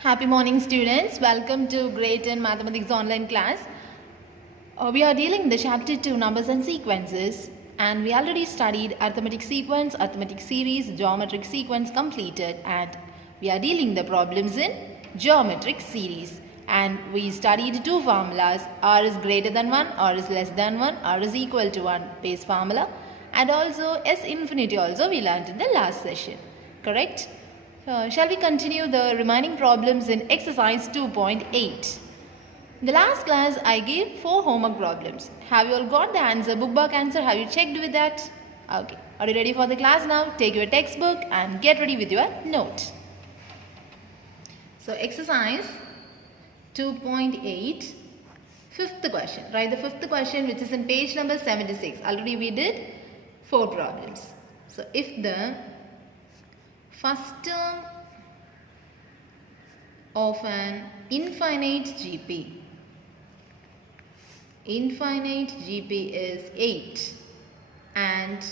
Happy morning, students. Welcome to Grade 10 Mathematics online class. We are dealing the chapter 2 numbers and sequences, and we already studied arithmetic sequence, arithmetic series, geometric sequence completed, and we are dealing the problems in geometric series. And we studied two formulas: r is greater than 1, r is less than 1, r is equal to 1 base formula, and also s infinity also we learned in the last session. Correct? Shall we continue the remaining problems in exercise 2.8? In the last class, I gave 4 homework problems. Have you all got the answer, book answer? Have you checked with that? Okay. Are you ready for the class now? Take your textbook and get ready with your note. So, exercise 2.8, fifth question. Write the fifth question which is in page number 76. Already we did 4 problems. So, if the first term of an infinite GP is 8 and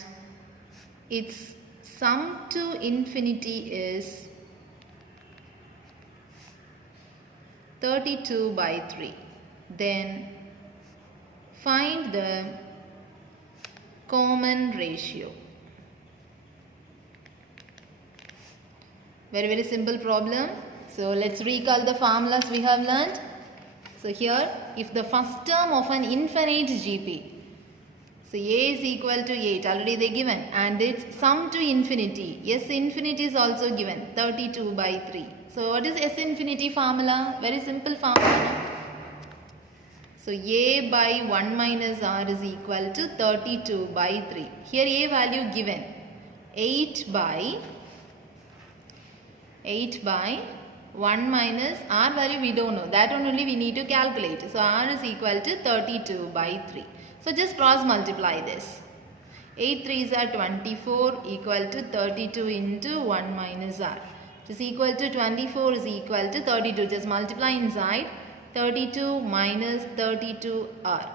its sum to infinity is 32 by 3, then find the common ratio. Very simple problem. So let's recall the formulas we have learned. So here, if the first term of an infinite GP, so a is equal to 8, already they given, and its sum to infinity, s infinity is also given, 32 by 3. So what is s infinity formula? Very simple formula. So a by 1 minus r is equal to 32 by 3. Here a value given, 8 by 1 minus r value we don't know. That one only we need to calculate. So r is equal to 32 by 3. So just cross multiply this. 8 3s are 24 equal to 32 into 1 minus r. Which is equal to 24 is equal to 32. Just multiply inside. 32 minus 32r.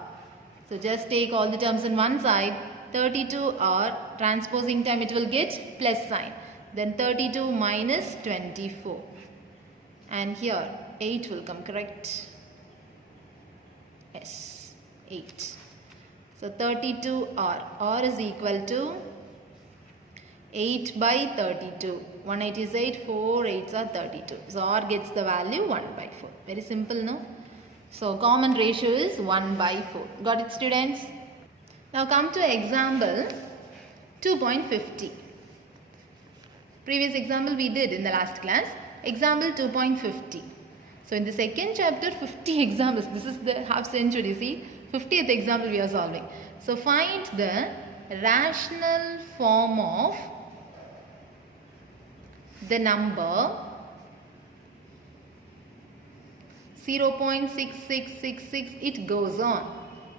So just take all the terms in one side. 32r, transposing time it will get plus sign. Then 32 minus 24. And here 8 will come, correct? Yes, 8. So 32r. R is equal to 8 by 32. 1 8 is 8, 4 8s are 32. So R gets the value 1 by 4. Very simple, no? So common ratio is 1 by 4. Got it, students? Now come to example 2.50. Previous example we did in the last class. Example 2.50. So in the second chapter, 50 examples. This is the half century. See, 50th example we are solving. So find the rational form of the number 0.6666. It goes on.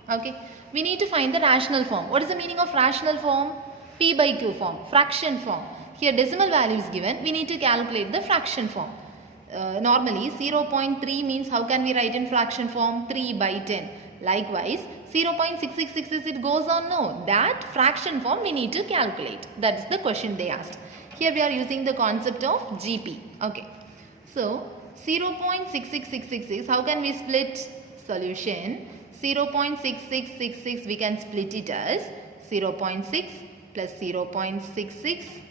Okay. We need to find the rational form. What is the meaning of rational form? P by Q form, fraction form. Here decimal value is given. We need to calculate the fraction form. Normally 0.3 means how can we write in fraction form? 3 by 10. Likewise 0.6666 it goes on. No. That fraction form we need to calculate. That is the question they asked. Here we are using the concept of GP. Okay. So 0.6666, how can we split? Solution. 0.6666 we can split it as 0.6 plus 0.66.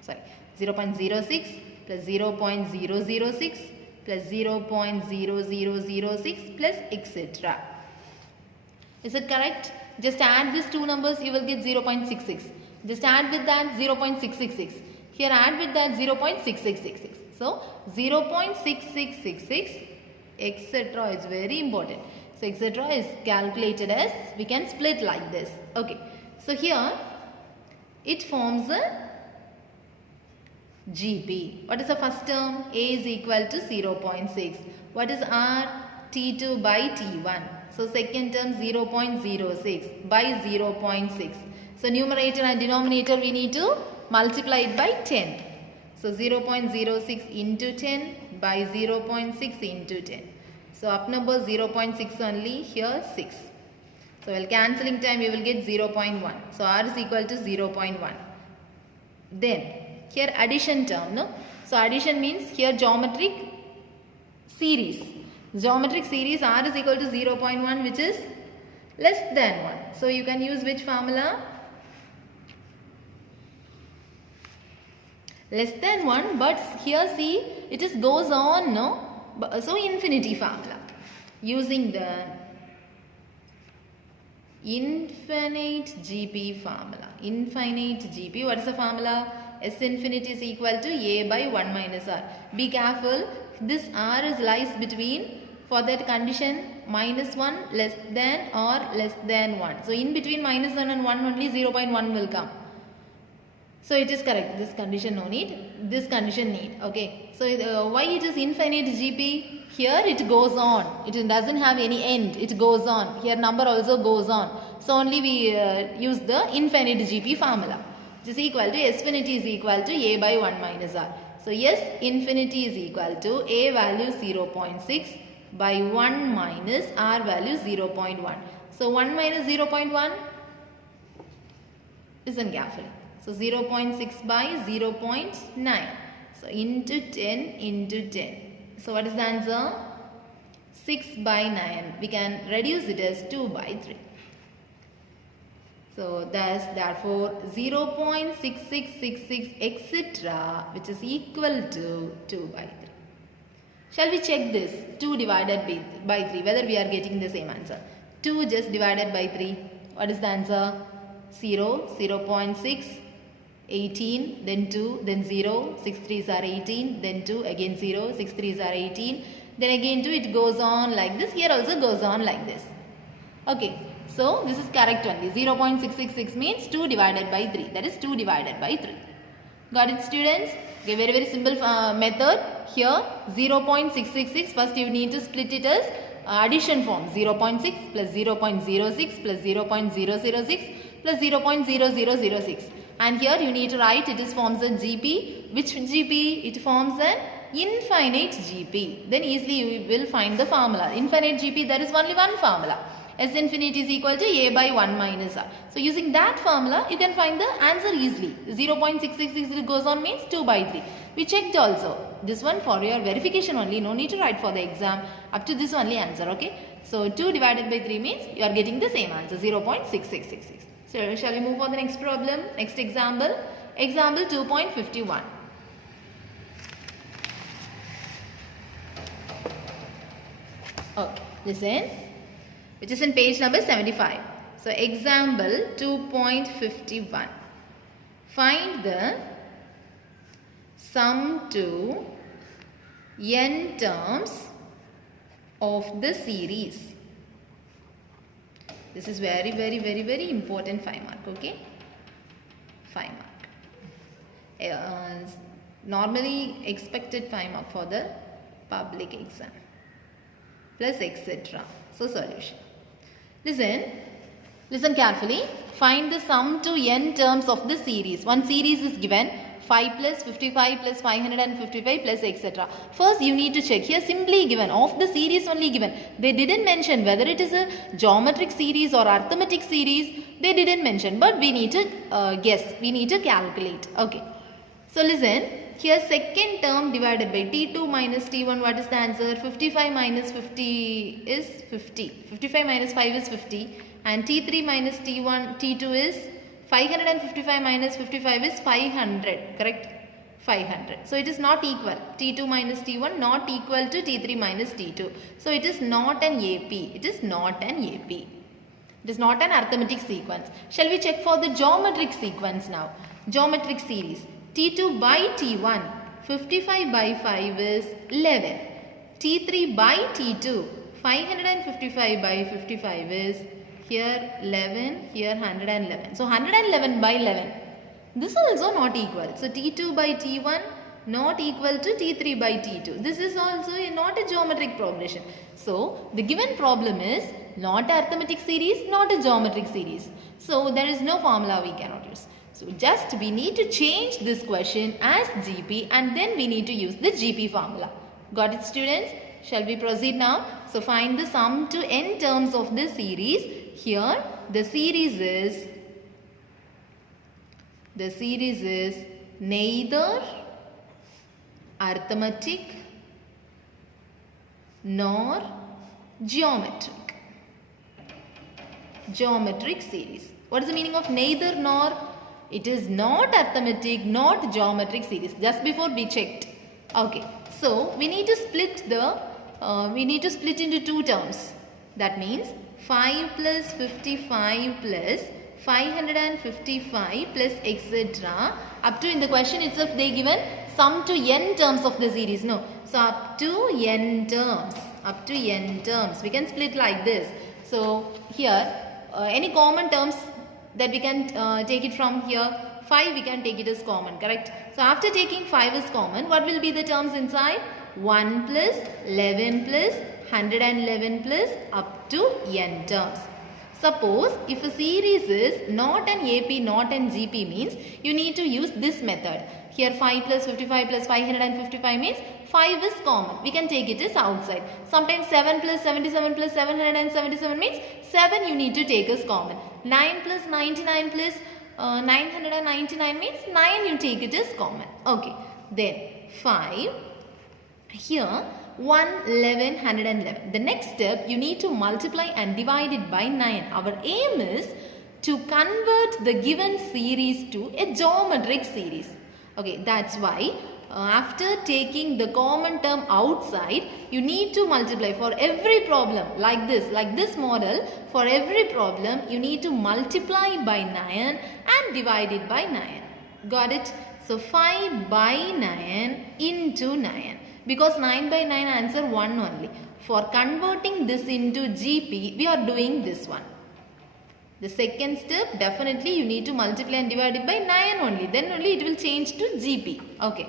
Sorry, 0.06 plus 0.006 plus 0.0006 plus etc. Is it correct? Just add these two numbers, you will get 0.66. Just add with that 0.666. Here add with that 0.6666. So 0.6666 etc. is very important. So etc. is calculated as, we can split like this. Okay. So here it forms a GP. What is the first term? A is equal to 0.6. What is R? T2 by T1. So second term 0.06 by 0.6. So numerator and denominator we need to multiply it by 10. So 0.06 into 10 by 0.6 into 10. So up number 0.6 only, here 6. So while cancelling time we will get 0.1. So R is equal to 0.1. Then here addition term, no? So addition means here geometric series. Geometric series r is equal to 0.1, which is less than 1. So you can use which formula? Less than 1, but here see it is goes on, no? So infinity formula. Using the infinite GP formula. Infinite GP, what is the formula? S infinity is equal to A by 1 minus R. Be careful, this R is lies between, for that condition, minus 1 less than or less than 1. So in between minus 1 and 1 only 0.1 will come. So it is correct. This condition no need. This condition need. Okay. So why it is infinite GP? Here it goes on. It doesn't have any end. It goes on. Here number also goes on. So only we use the infinite GP formula. Which is equal to S infinity is equal to A by 1 minus R. So S infinity is equal to A value 0.6 by 1 minus R value 0.1. So 1 minus 0.1, listen carefully. So 0.6 by 0.9. So into 10 into 10. So what is the answer? 6 by 9. We can reduce it as 2 by 3. So thus therefore 0.6666 etc. which is equal to 2 by 3. Shall we check this? 2 divided by 3 whether we are getting the same answer. 2 just divided by 3. What is the answer? 0, 0.6, 18, then 2, then 0, 6 3s are 18, then 2, again 0, 6 3s are 18, then again 2, it goes on like this, here also goes on like this. Okay, so this is correct only. 0.666 means 2 divided by 3, that is 2 divided by 3. Got it, students? Okay, very very simple method. Here 0.666, first you need to split it as addition form. 0.6 plus 0.06 plus 0.006 plus 0.0006. And here you need to write it is forms a GP. Which GP? It forms an infinite GP. Then easily you will find the formula. Infinite GP, there is only one formula. S infinity is equal to A by 1 minus R. So using that formula, you can find the answer easily. 0.666 goes on means 2 by 3. We checked also. This one for your verification only. No need to write for the exam. Up to this only answer. Okay. So 2 divided by 3 means you are getting the same answer. 0.6666. So shall we move on the next problem? Next example. Example 2.51. Okay. Listen. Which is in page number 75. So example 2.51. Find the sum to n terms of the series. This is very important 5 mark. Okay, 5 mark. Normally expected 5 mark for the public exam. Plus etc. So solution. Listen carefully. Find the sum to n terms of the series. One series is given 5 plus 55 plus 555 plus etc. First you need to check. Here simply given of the series only given. They didn't mention whether it is a geometric series or arithmetic series. They didn't mention, but we need to guess. We need to calculate. Okay. So listen. Here second term divided by T2 minus T1, what is the answer? 55 minus 50 is 50. 55 minus 5 is 50. And T3 minus T2 is 555 minus 55 is 500. Correct? 500. So it is not equal. T2 minus T1 not equal to T3 minus T2. So it is not an AP. It is not an AP. It is not an arithmetic sequence. Shall we check for the geometric sequence now? Geometric series. T2 by T1, 55 by 5 is 11. T3 by T2, 555 by 55 is here 11, here 111. So 111 by 11. This also not equal. So T2 by T1 not equal to T3 by T2. This is also not a geometric progression. So the given problem is not a arithmetic series, not a geometric series. So there is no formula we cannot use. So just we need to change this question as GP and then we need to use the GP formula. Got it, students? Shall we proceed now? So find the sum to n terms of the series. Here the series is neither arithmetic nor geometric. Geometric series. What is the meaning of neither nor? It is not arithmetic, not geometric series. Just before we checked. Okay. So we need to split into two terms. That means 5 plus 55 plus 555 plus etc. Up to, in the question itself they given sum to n terms of the series. No. So up to n terms. Up to n terms. We can split like this. So here any common terms that we can take it from here. 5 we can take it as common, correct? So after taking 5 as common, what will be the terms inside? 1 plus 11 plus 111 plus up to n terms. Suppose if a series is not an AP, not an GP means you need to use this method. Here 5 plus 55 plus 555 means 5 is common. We can take it as outside. Sometimes 7 plus 77 plus 777 means 7 you need to take as common. 9 plus 99 plus 999 means 9 you take it as common. Okay. Then 5. Here 1, 11, 111. The next step you need to multiply and divide it by 9. Our aim is to convert the given series to a geometric series. Okay, that's why after taking the common term outside, you need to multiply for every problem like this model. For every problem, you need to multiply by 9 and divide it by 9. Got it? So 5 by 9 into 9. Because 9 by 9 answer 1 only. For converting this into GP, we are doing this one. The second step, definitely you need to multiply and divide it by 9 only. Then only it will change to GP. Okay.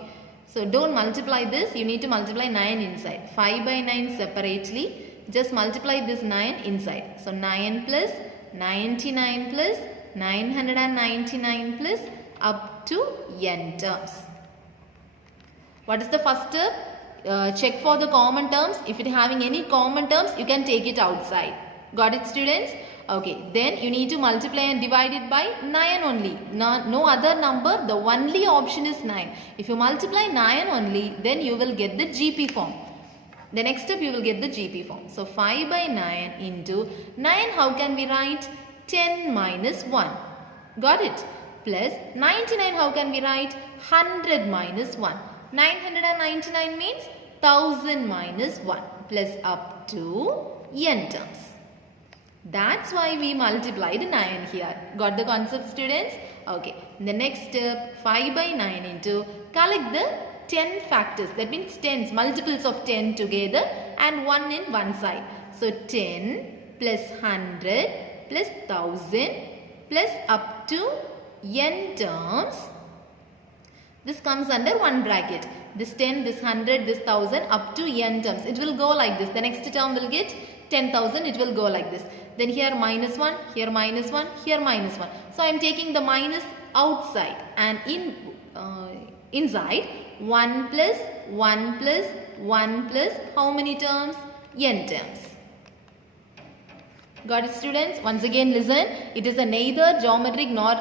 So don't multiply this. You need to multiply 9 inside. 5 by 9 separately. Just multiply this 9 inside. So 9 plus 99 plus 999 plus up to n terms. What is the first step? Check for the common terms. If it having any common terms, you can take it outside. Got it, students? Okay. Then you need to multiply and divide it by 9 only. No other number. The only option is 9. If you multiply 9 only, then you will get the GP form. The next step you will get the GP form. So 5 by 9 into 9. How can we write? 10 minus 1. Got it? Plus 99. How can we write? 100 minus 1. 999 means 1000 minus 1 plus up to n terms. That's why we multiplied 9 here. Got the concept, students? Okay. The next step, 5 by 9 into, collect the 10 factors. That means tens, multiples of 10 together and 1 in one side. So 10 plus 100 plus 1000 plus up to n terms. This comes under one bracket. This 10, this 100, this 1000 up to n terms. It will go like this. The next term will get 10,000. It will go like this. Then here minus 1, here minus 1, here minus 1. So I am taking the minus outside and inside 1 plus 1 plus 1 plus how many terms? N terms. Got it, students? Once again listen. It is a neither geometric nor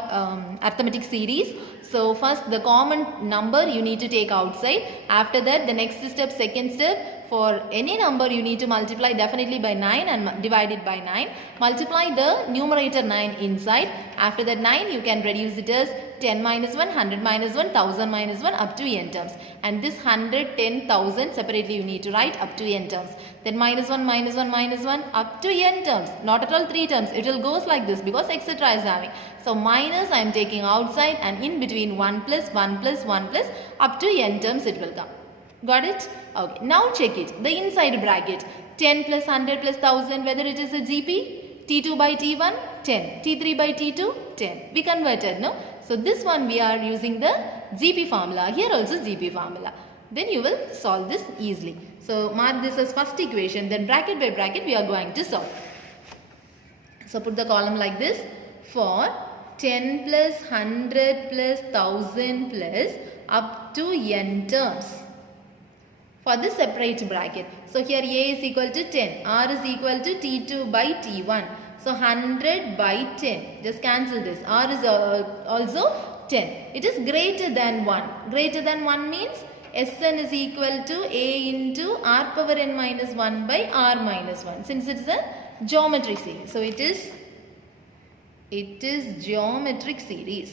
arithmetic series. So first the common number you need to take outside. After that the next step, second step, for any number you need to multiply definitely by 9 and divide it by 9. Multiply the numerator 9 inside. After that 9 you can reduce it as 10 minus 1, 100 minus 1, 1000 minus 1 up to n terms. And this 100, 10,000 separately you need to write up to n terms. Then minus 1, minus 1, minus 1 up to n terms. Not at all 3 terms. It will goes like this because etc. is having. So minus I am taking outside and in between 1 plus 1 plus 1 plus up to n terms it will come. Got it? Okay. Now check it. The inside bracket 10 plus 100 plus 1000 whether it is a GP. T2 by T1 10. T3 by T2 10. We converted, no? So this one we are using the GP formula. Here also GP formula. Then you will solve this easily. So mark this as first equation. Then bracket by bracket we are going to solve. So put the column like this. For 10 plus 100 plus 1000 plus up to n terms. For this separate bracket. So here A is equal to 10. R is equal to T2 by T1. So 100 by 10. Just cancel this. R is also 10. It is greater than 1. Greater than 1 means Sn is equal to a into r power n minus 1 by r minus 1, since it is a geometric series. So it is geometric series.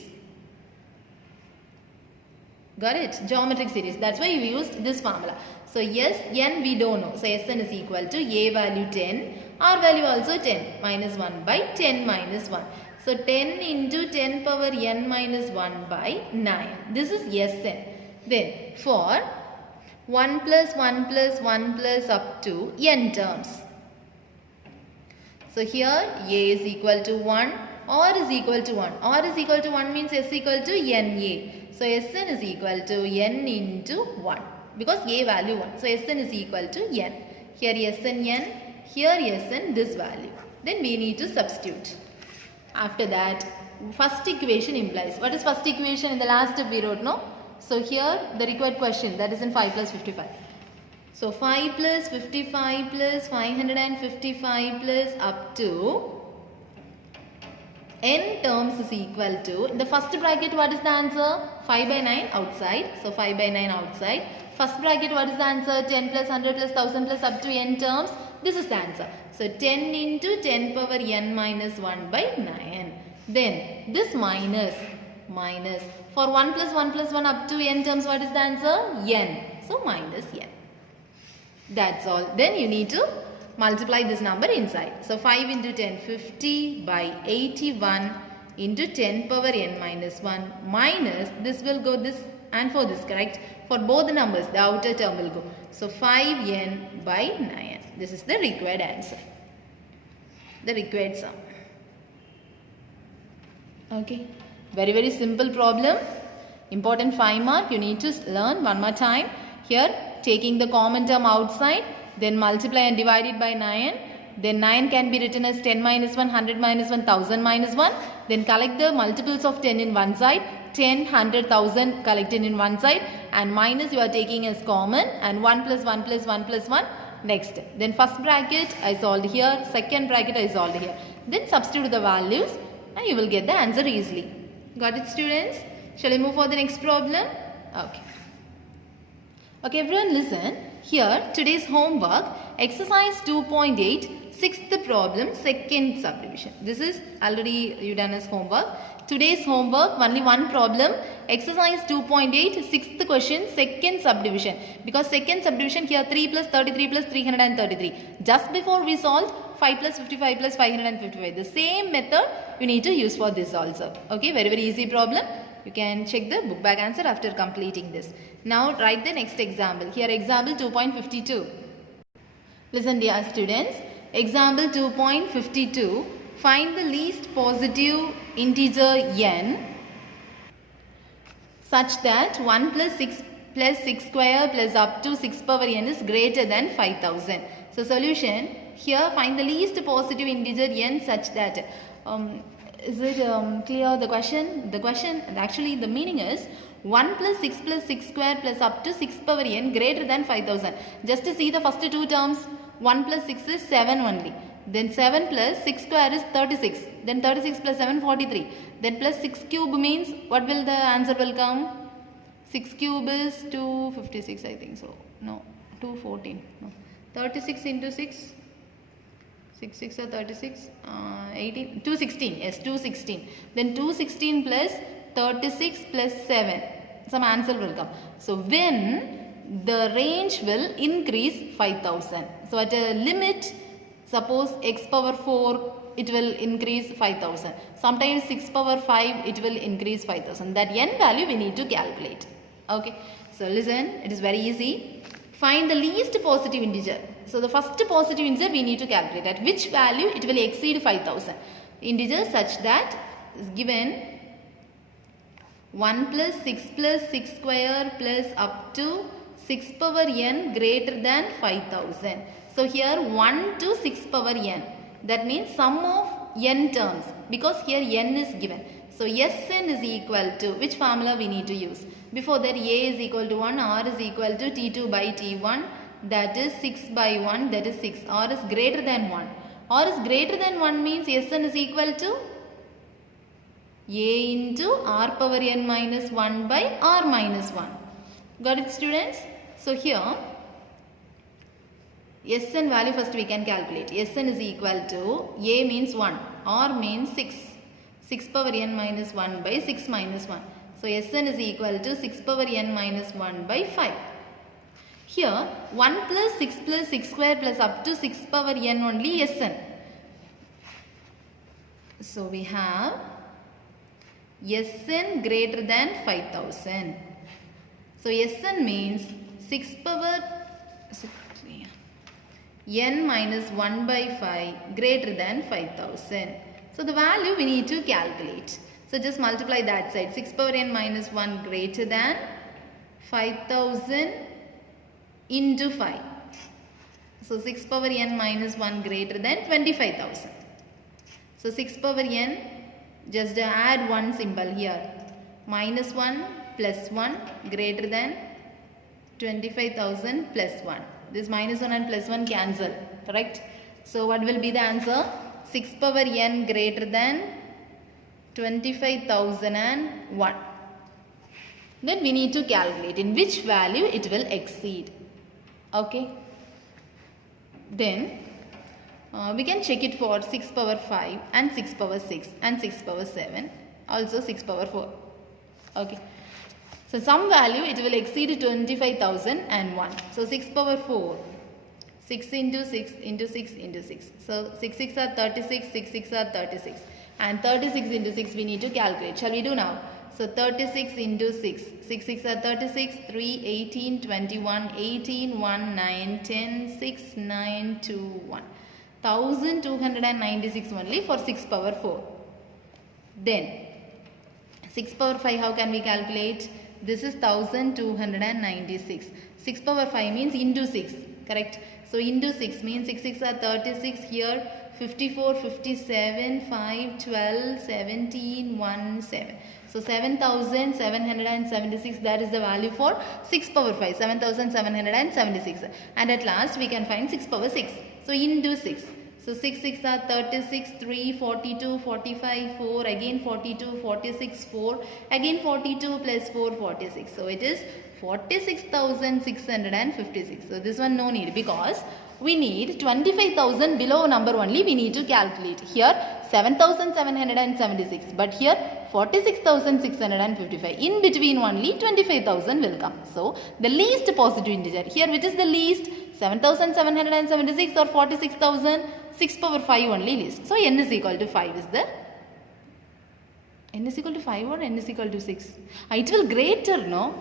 Got it? Geometric series. That's why we used this formula. So yes, n we don't know. So Sn is equal to a value 10, r value also 10, minus 1 by 10 minus 1. So 10 into 10 power n minus 1 by 9. This is Sn. Then for 1 plus 1 plus 1 plus up to n terms. So here a is equal to 1, r is equal to 1. R is equal to 1 means s equal to na. So Sn is equal to n into 1, because a value 1. So Sn is equal to n. Here Sn n, here Sn this value. Then we need to substitute. After that, first equation implies. What is first equation? In the last step we wrote, no? So here the required question, that is in 5 plus 55. So 5 plus 55 plus 555 plus up to n terms is equal to, in the first bracket what is the answer? 5 by 9 outside. So 5 by 9 outside. First bracket what is the answer? 10 plus 100 plus 1000 plus up to n terms. This is the answer. So 10 into 10 power n minus 1 by 9. Then this minus. For 1 plus 1 plus 1 up to n terms, what is the answer? N. So minus n. That's all. Then you need to multiply this number inside. So 5 into 10, 50 by 81 into 10 power n minus 1 minus, this will go this and for this, correct? For both the numbers, the outer term will go. So 5n by 9. This is the required answer. The required sum. Okay. Very, very simple problem. Important 5 mark. You need to learn one more time. Here, taking the common term outside, then multiply and divide it by 9. Then 9 can be written as 10 minus 1, 100 minus 1, 1000 minus 1. Then collect the multiples of 10 in one side. 10, 100, 1000 collected in one side. And minus you are taking as common. And 1 plus 1 plus 1 plus 1 next. Then first bracket I solved here. Second bracket I solved here. Then substitute the values and you will get the answer easily. Got it, students? Shall I move for the next problem? Okay. Okay, everyone listen. Here, today's homework, exercise 2.8, sixth problem, second subdivision. This is already you done as homework. Today's homework, only one problem, exercise 2.8, sixth question, second subdivision. Because second subdivision here 3 plus 33 plus 333. Just before we solved 5 plus 55 plus 555. The same method you need to use for this also. Okay, very, very easy problem. You can check the book bag answer after completing this. Now write the next example. Here example 2.52. Listen dear students. Example 2.52. Find the least positive integer n such that 1 plus 6 plus 6 square plus up to 6 power n is greater than 5000. So solution, here find the least positive integer n such that, is it clear the question? The question, actually the meaning is 1 plus 6 square plus up to 6 power n greater than 5000. Just to see the first two terms, 1 plus 6 is 7 only. Then 7 plus 6 square is 36. Then 36 plus 7, 43. Then plus 6 cube means what will the answer will come? 6 cube is 256 I think so. No, 214. No. 36 into 6. 6 6 are 36. 18. 216. Yes, 216. Then 216 plus 36 plus 7. Some answer will come. So when the range will increase 5000. So at a limit, suppose x power 4, it will increase 5000. Sometimes 6 power 5, it will increase 5000. That n value we need to calculate. Okay. So listen, it is very easy. Find the least positive integer. So the first positive integer we need to calculate. At which value it will exceed 5000. Integer such that is given 1 plus 6 square plus up to 6 power n greater than 5000. So here 1 to 6 power n. That means sum of n terms, because here n is given. So Sn is equal to, which formula we need to use? Before that a is equal to 1, r is equal to t2 by t1, that is 6 by 1, that is 6. R is greater than 1. R is greater than 1 means Sn is equal to a into r power n minus 1 by r minus 1. Got it, students? So here Sn value first we can calculate. Sn is equal to A means 1, R means 6. 6 power n minus 1 by 6 minus 1. So Sn is equal to 6 power n minus 1 by 5. Here 1 plus 6 square plus up to 6 power n only Sn. So we have Sn greater than 5000. So Sn means 6 power n minus 1 by 5 greater than 5000. So the value we need to calculate. So just multiply that side. 6 power n minus 1 greater than 5000 into 5. So 6 power n minus 1 greater than 25,000. So 6 power n, just add one symbol here. Minus 1 plus 1 greater than 25,000 plus 1. This minus 1 and plus 1 cancel, correct? So what will be the answer? 6 power n greater than 25,001. Then we need to calculate in which value it will exceed. Okay. Then we can check it for 6 power 5 and 6 power 6 and 6 power 7. Also 6 power 4. Okay. So some value it will exceed 25,001. So 6 power 4. 6 into 6 into 6 into 6. So 6 6 are 36, 6 6 are 36. And 36 into 6 we need to calculate. Shall we do now? So 36 into 6. 6 6 are 36, 3, 18, 21, 18, 1, 9, 10, 6, 9, 2, 1. 1296 only for 6 power 4. Then 6 power 5 how can we calculate? This is 1296. 6 power 5 means into 6, correct? So into 6 means 6 6 are 36 here, 54, 57, 5, 12, 17, 1, 7. So 7776, that is the value for 6 power 5, 7776. And at last we can find 6 power 6. So into 6. So 6 6 are 36, 3, 42, 45, 4, again 42, 46, 4, again 42 plus 4, 46. So it is 46,656. So this one no need, because we need 25,000 below number only we need to calculate. Here 7,776, but here 46,655. In between only 25,000 will come. So the least positive integer. Here which is the least? 7,776 or 46,000? 6 power 5 only least. So n is equal to 5 is the. N is equal to 5 or n is equal to 6? It will greater, no?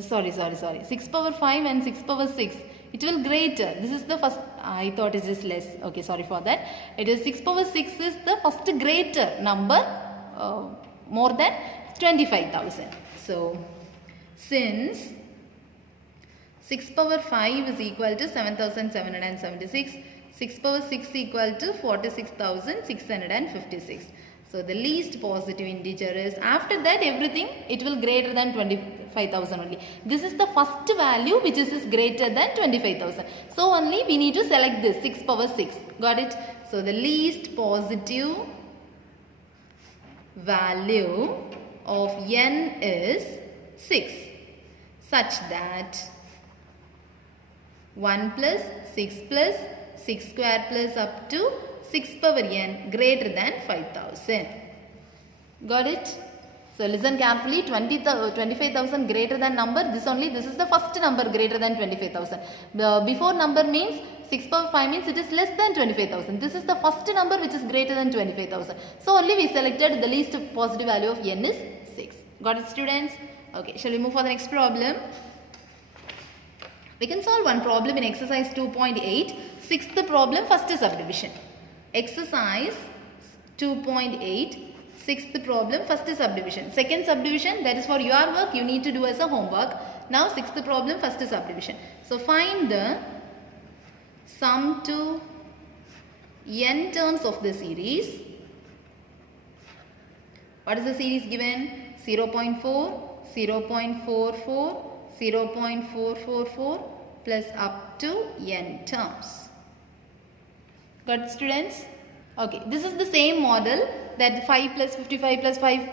Sorry. 6 power 5 and 6 power 6. It will greater. This is the first. I thought it is less. Okay, sorry for that. It is 6 power 6 is the first greater number, more than 25,000. So since 6 power 5 is equal to 7,776, 6 power 6 equal to 46,656. So the least positive integer is, after that everything it will greater than 25,000 only. This is the first value which is greater than 25,000. So only we need to select this 6 power 6. Got it? So the least positive value of n is 6, such that 1 plus 6 plus 6 square plus up to 6 power n greater than 5,000. Got it? So listen carefully. 25,000 greater than number. This is the first number greater than 25,000. Before number means 6 power 5 means it is less than 25,000. This is the first number which is greater than 25,000. So only we selected the least positive value of n is 6. Got it, students? Okay, shall we move for the next problem? We can solve one problem in exercise 2.8. Sixth problem, first subdivision. Exercise 2.8. Sixth problem, first subdivision. Second subdivision, that is for your work, you need to do as a homework. Now sixth problem, first subdivision. So find the sum to n terms of the series. What is the series given? 0.4, 0.44, 0.444 plus up to n terms. Got it, students? Okay, this is the same model, that 5 plus 55 plus 5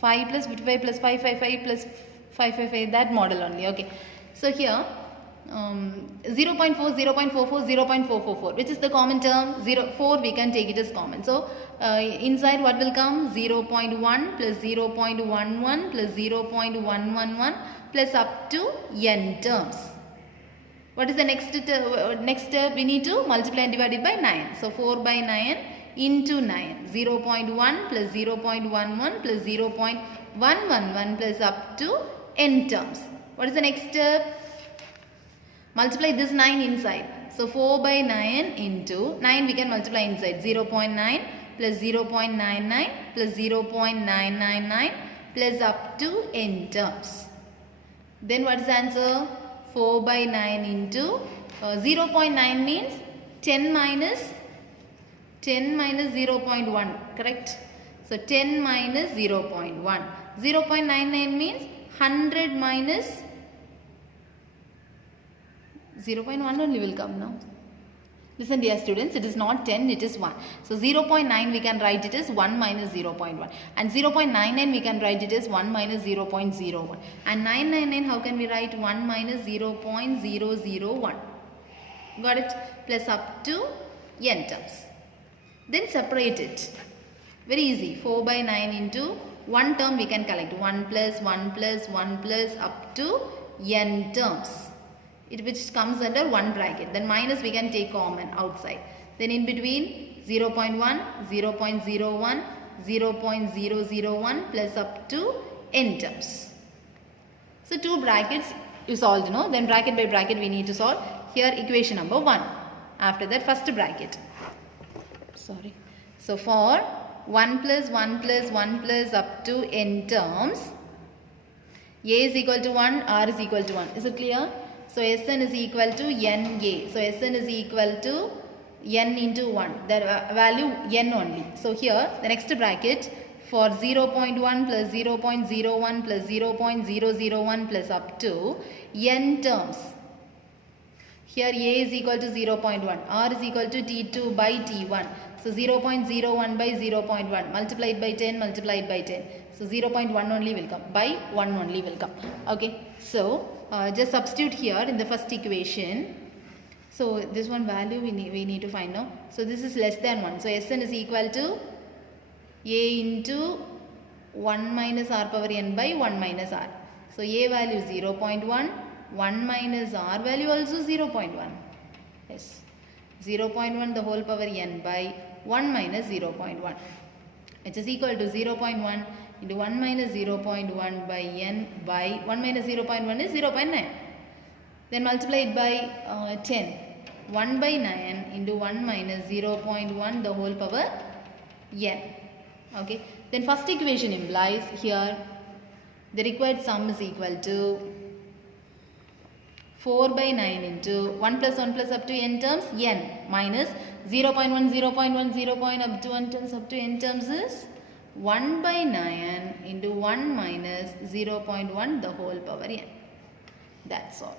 plus 55 plus 555 plus 555, that model only. Okay. So here 0.4, 0.44, 0.444, which is the common term. 4 we can take it as common. So inside what will come? 0.1 plus 0.11 plus 0.111 plus up to n terms. What is the next step? We need to multiply and divide it by 9. So 4 by 9 into 9. 0.1 plus 0.11 plus 0.111 plus up to n terms. What is the next step? Multiply this 9 inside. So 4 by 9 into 9 we can multiply inside. 0.9 plus 0.99 plus 0.999 plus up to n terms. Then what is the answer? 4 by 9 into 0.9 means 10 minus 0.1, correct? So 10 minus 0.1. 0.99 means 100 minus 0.1 only will come now. Listen dear students, it is not 10, it is 1. So 0.9 we can write it as 1 minus 0.1. And 0.99 we can write it as 1 minus 0.01. And 999 how can we write? 1 minus 0.001. Got it? Plus up to n terms. Then separate it. Very easy. 4 by 9 into 1 term we can collect. 1 plus 1 plus 1 plus up to n terms. Which comes under one bracket. Then minus we can take common outside. Then in between 0.1, 0.01, 0.001 plus up to n terms. So 2 brackets you solved, no? Then bracket by bracket we need to solve. Here equation number 1. After that first bracket. Sorry. So for 1 plus 1 plus 1 plus up to n terms, a is equal to 1, r is equal to 1. Is it clear? So Sn is equal to Na. So Sn is equal to n into 1. The value n only. So here the next bracket for 0.1 plus 0.01 plus 0.001 plus up to n terms. Here A is equal to 0.1. R is equal to T2 by T1. So 0.01 by 0.1 multiplied by 10 multiplied by 10. So 0.1 only will come. By 1 only will come. Okay. So just substitute here in the first equation. So this one value we need to find now. So this is less than 1. So Sn is equal to A into 1 minus r power n by 1 minus r. So A value 0.1. 1 minus r value also 0.1. Yes. 0.1 the whole power n by 1 minus 0.1. Which is equal to 0.1 into 1 minus 0.1 by n by 1 minus 0.1 is 0.9. Then multiply it by 10. 1 by 9 into 1 minus 0.1 the whole power n. Okay. Then first equation implies here the required sum is equal to 4 by 9 into 1 plus 1 plus up to n terms n minus 0.1, 0.1, 0. Up to 1 terms up to n terms is 1 by 9 into 1 minus 0.1 the whole power n. That's all.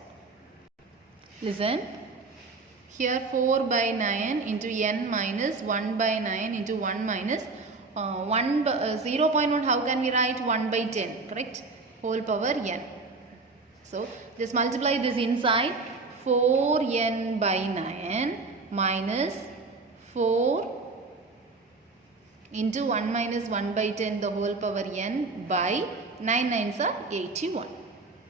Listen. Here 4 by 9 into n minus 1 by 9 into 1 minus 0.1 how can we write? 1 by 10, correct? Whole power n. So just multiply this inside. 4n by 9 minus 4 into 1 minus 1 by 10 the whole power n by 9 9s are 81.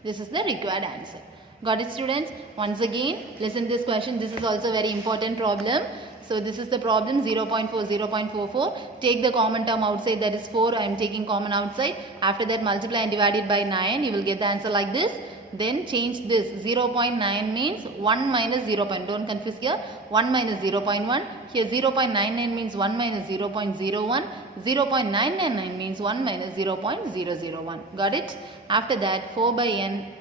This is the required answer. Got it, students? Once again, listen this question. This is also a very important problem. So this is the problem 0.4, 0.44. Take the common term outside, that is 4. I am taking common outside. After that multiply and divide it by 9. You will get the answer like this. Then change this. 0.9 means 1 minus 0. Don't confuse here. 1 minus 0.1. Here 0.99 means 1 minus 0.01. 0.999 means 1 minus 0.001. Got it? After that 4 by n.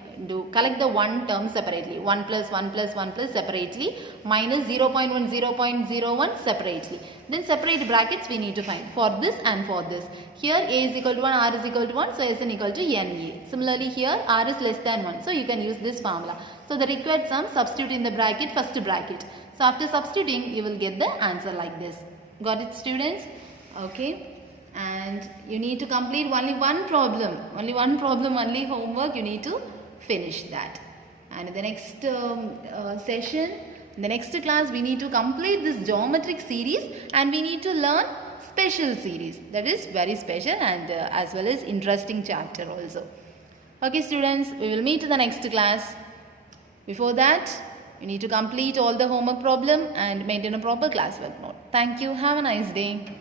Collect the 1 term separately. 1 plus 1 plus 1 plus separately. Minus 0.1, 0.01 separately. Then separate brackets we need to find for this and for this. Here A is equal to 1, R is equal to 1. So Sn equal to Na. Similarly here R is less than 1. So you can use this formula. So the required sum substitute in the bracket, first bracket. So after substituting you will get the answer like this. Got it, students? Okay. and you need to complete only one problem, only homework. You need to finish that. And in the next session, in the next class, we need to complete this geometric series and we need to learn special series. That is very special and as well as interesting chapter also. Okay students, we will meet in the next class. Before that, you need to complete all the homework problem and maintain a proper classwork mode. Thank you. Have a nice day.